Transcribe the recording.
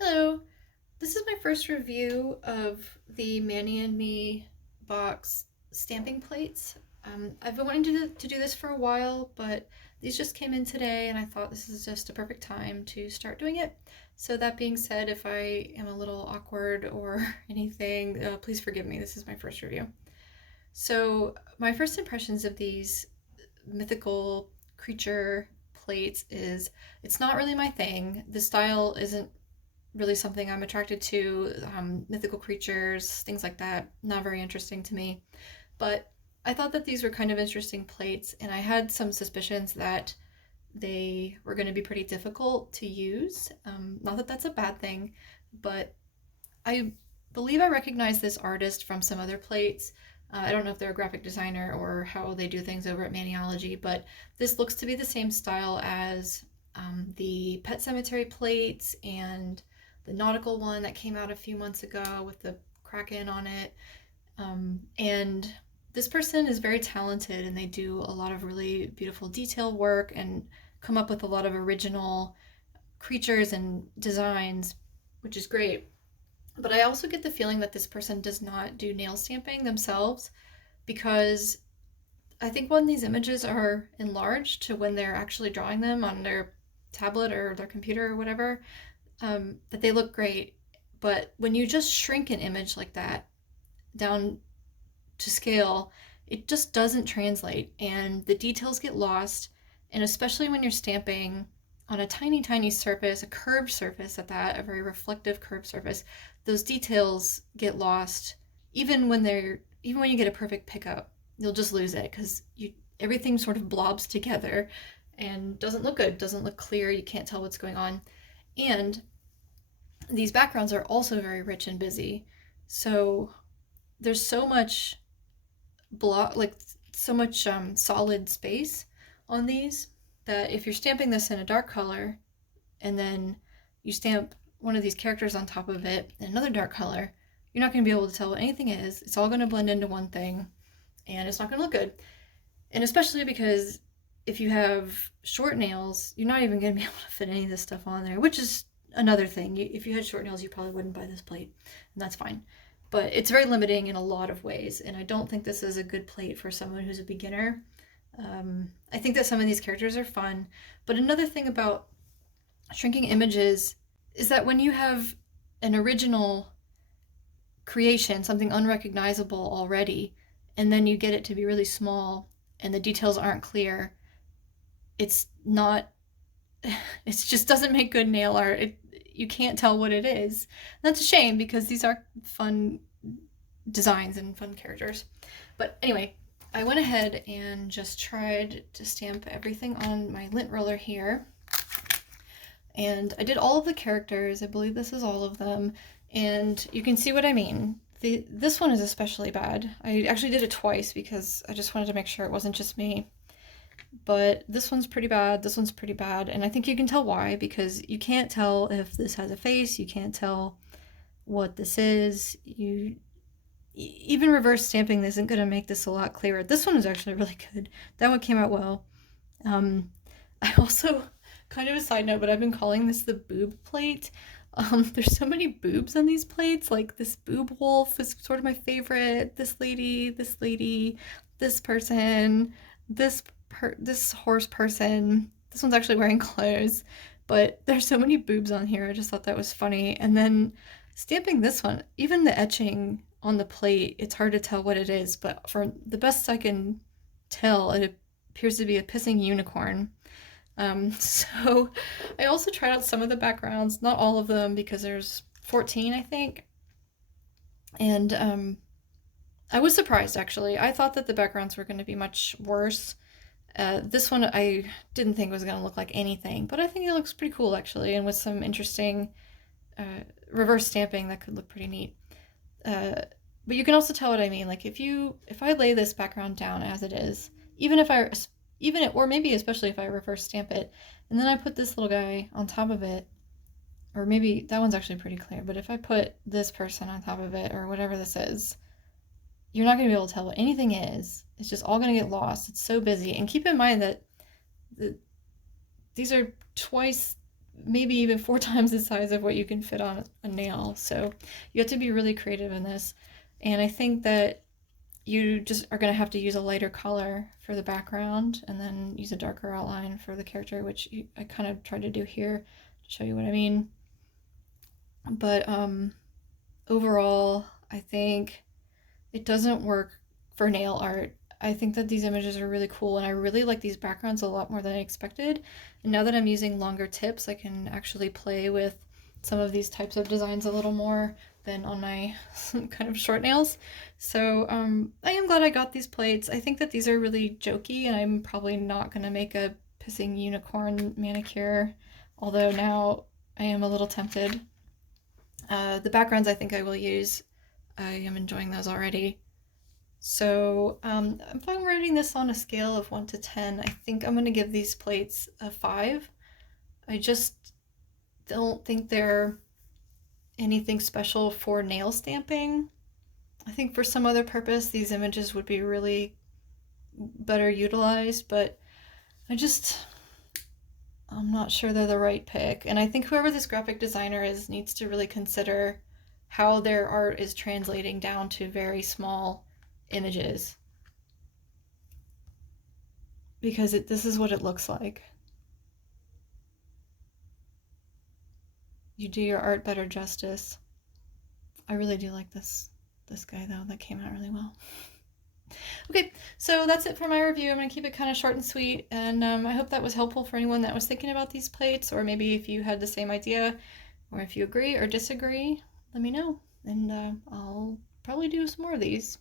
Hello, this is my first review of the ManixMe box stamping plates. I've been wanting to do this for a while, but these just came in today and I thought this is just a perfect time to start doing it. So that being said, if I am a little awkward or anything, please forgive me. This is my first review. So my first impressions of these mythical creature plates is it's not really my thing. The style isn't really something I'm attracted to. Mythical creatures, things like that, not very interesting to me. But I thought that these were kind of interesting plates, and I had some suspicions that they were going to be pretty difficult to use. Not that that's a bad thing, but I believe I recognize this artist from some other plates. I don't know if they're a graphic designer or how they do things over at Maniology, but this looks to be the same style as the Pet Cemetery plates and the nautical one that came out a few months ago with the kraken on it. And this person is very talented and they do a lot of really beautiful detail work and come up with a lot of original creatures and designs, which is great. But I also get the feeling that this person does not do nail stamping themselves because I think when these images are enlarged to when they're actually drawing them on their tablet or their computer or whatever, that they look great. But when you just shrink an image like that down to scale, it just doesn't translate and the details get lost. And especially when you're stamping on a tiny, tiny surface, a curved surface at that, a very reflective curved surface, those details get lost. Even when you get a perfect pickup, you'll just lose it because everything sort of blobs together and doesn't look good, doesn't look clear. You can't tell what's going on. And these backgrounds are also very rich and busy. So there's so much like so much solid space on these that if you're stamping this in a dark color and then you stamp one of these characters on top of it in another dark color, you're not going to be able to tell what anything is. It's all going to blend into one thing and it's not going to look good. And especially because if you have short nails, you're not even going to be able to fit any of this stuff on there, which is another thing. If you had short nails, you probably wouldn't buy this plate, and that's fine. But it's very limiting in a lot of ways, and I don't think this is a good plate for someone who's a beginner. I think that some of these characters are fun, but another thing about shrinking images is that when you have an original creation, something unrecognizable already, and then you get it to be really small and the details aren't clear, it's not, it just doesn't make good nail art. You can't tell what it is. That's a shame because these are fun designs and fun characters. But anyway, I went ahead and just tried to stamp everything on my lint roller here. And I did all of the characters. I believe this is all of them. And you can see what I mean. This one is especially bad. I actually did it twice because I just wanted to make sure it wasn't just me. But this one's pretty bad, this one's pretty bad, and I think you can tell why, because you can't tell if this has a face, you can't tell what this is. Even reverse stamping isn't going to make this a lot clearer. This one is actually really good. That one came out well. I also, kind of a side note, but I've been calling this the boob plate. There's so many boobs on these plates. Like this boob wolf is sort of my favorite. This lady, this person, this horse person. This one's actually wearing clothes, but there's so many boobs on here. I just thought that was funny. And then stamping this one, even the etching on the plate, it's hard to tell what it is, but for the best I can tell, it appears to be a pissing unicorn. So I also tried out some of the backgrounds, not all of them because there's 14, I think. And I was surprised actually. I thought that the backgrounds were going to be much worse. This one I didn't think was going to look like anything, but I think it looks pretty cool actually, and with some interesting reverse stamping that could look pretty neat. But you can also tell what I mean. Like if I lay this background down as it is, or maybe especially if I reverse stamp it, and then I put this little guy on top of it, or maybe that one's actually pretty clear, but if I put this person on top of it, or whatever this is, you're not going to be able to tell what anything is. It's just all going to get lost. It's so busy. And keep in mind that these are twice maybe even 4 times the size of what you can fit on a nail. So you have to be really creative in this. And I think that you just are going to have to use a lighter color for the background and then use a darker outline for the character, which I kind of tried to do here to show you what I mean. But overall, I think it doesn't work for nail art. I think that these images are really cool, and I really like these backgrounds a lot more than I expected. And now that I'm using longer tips, I can actually play with some of these types of designs a little more than on my kind of short nails. So I am glad I got these plates. I think that these are really jokey, and I'm probably not going to make a pissing unicorn manicure, although now I am a little tempted. The backgrounds I think I will use. I am enjoying those already. So if I'm rating this on a scale of 1 to 10, I think I'm going to give these plates a 5. I just don't think they're anything special for nail stamping. I think for some other purpose, these images would be really better utilized, but I'm not sure they're the right pick. And I think whoever this graphic designer is needs to really consider how their art is translating down to very small images. Because this is what it looks like. You do your art better justice. I really do like this guy though. That came out really well. Okay, so that's it for my review. I'm going to keep it kind of short and sweet, and I hope that was helpful for anyone that was thinking about these plates, or maybe if you had the same idea, or if you agree or disagree, let me know, and I'll probably do some more of these.